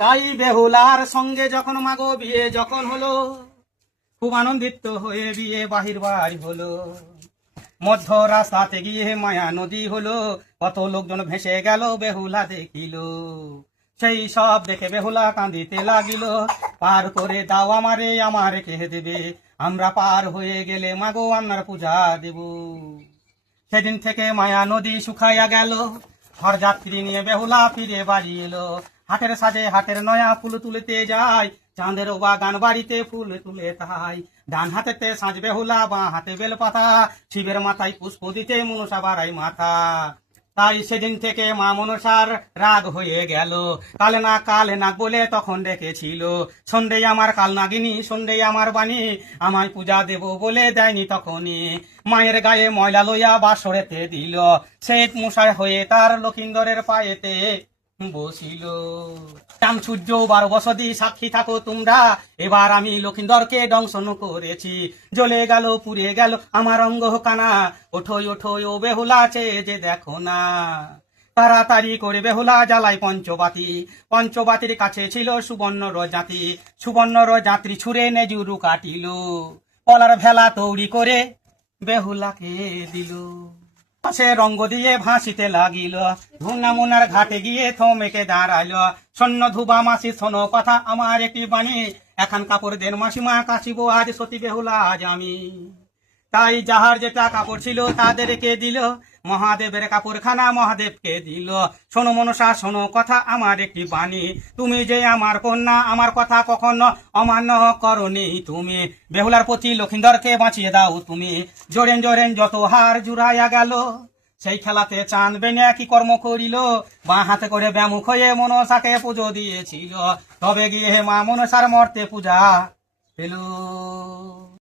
তাই বেহুলার সঙ্গে যখন মাগো বিয়ে যখন হলো, খুব আনন্দিত হয়ে বিয়ে বাহির বাড়ি হলো। মধ্য রাস্তাতে গিয়ে মায়া নদী হলো, কত লোকজন ভেসে গেল বেহুলা দেখিল। সেই সব দেখে বেহুলা কাঁদিতে লাগিল, পার করে দাও আমারে, আমারে কে দেবে, আমরা পার হয়ে গেলে মাগো আপনার পূজা দেব। সেদিন থেকে মায়া নদী শুকাইয়া গেল, হর যাত্রী নিয়ে বেহুলা ফিরে বাড়ি এলো। হাটের সাজে হাটের নয়া ফুল তুলতে যায়, চাঁদের বাগান বাড়িতে ফুল তুলে তাই। ডান হাতেতে সাজ বেহুলা, বাঁ হাতে বেল পাতা, শিবের মাথায় পুষ্প দিতে মনসা বাড়াই মাথা। তাই সেদিন থেকে মা মনসার রাগ হয়ে গেল, কালে না বলে তখন ডেকেছিল। সন্ধ্যে আমার কাল নাগিনী, সন্ধ্যে আমার বাণী, আমায় পূজা দেব বলে দেয়নি তখনই। মায়ের গায়ে ময়লা লইয়া বাসরেতে দিল, শেখ মশাই হয়ে তার লক্ষিন্দরের পায়েতে বসিল। রাম সূর্য 12 বসতি সাক্ষী থাকো তোমরা, এবার আমি লক্ষিন্দরকে দংশন করেছি। জ্বলে গেল পুড়ে গেল আমার অঙ্গ কানা, ওঠোই ওঠোই ও বেহুলা চেয়ে যে দেখো না। তাড়াতাড়ি করে বেহুলা জ্বালাই পঞ্চবাতি, পঞ্চবাতির কাছে ছিল সুবর্ণ রজাতি। সুবর্ণ রজাত্রী ছুঁড়ে নেজুরু কাটিল, কলার ভেলা তৈরি করে বেহুলাকে দিল। সে রঙ্গ দিয়ে ভাসিতে লাগিল, ধুনামুনার ঘাটে গিয়ে থমেকে দাঁড়াইল। সৈন্য ধুবা মাসি শোনো কথা আমার একটি বাণী, এখন কাপড় দেন মাসিমা, কাশিব আজ সতী বেহুলা আজ আমি। তাই যাহার যেটা কাপড় ছিল তাদেরকে দিল, মহাদেবের কাপড়খানা মহাদেবকে দিল। শোনো মনসা শোনো কথা আমার একটি বাণী, তুমি যে আমার কন্যা, আমার কথা কখনো অমান্য করনি তুমি। বেহুলার প্রতি লক্ষিন্দরকে বাঁচিয়ে দাও তুমি। জোরেন জোরেন যত হার জুড়াইয়া গেল, সেই খেলাতে চাঁদ বেনে কি কর্ম করিল, বাঁ হাতে করে ব্যামুখ হয়ে মনসাকে পুজো দিয়েছিল। তবে গিয়ে মা মনসার মর্তে পূজা পেল।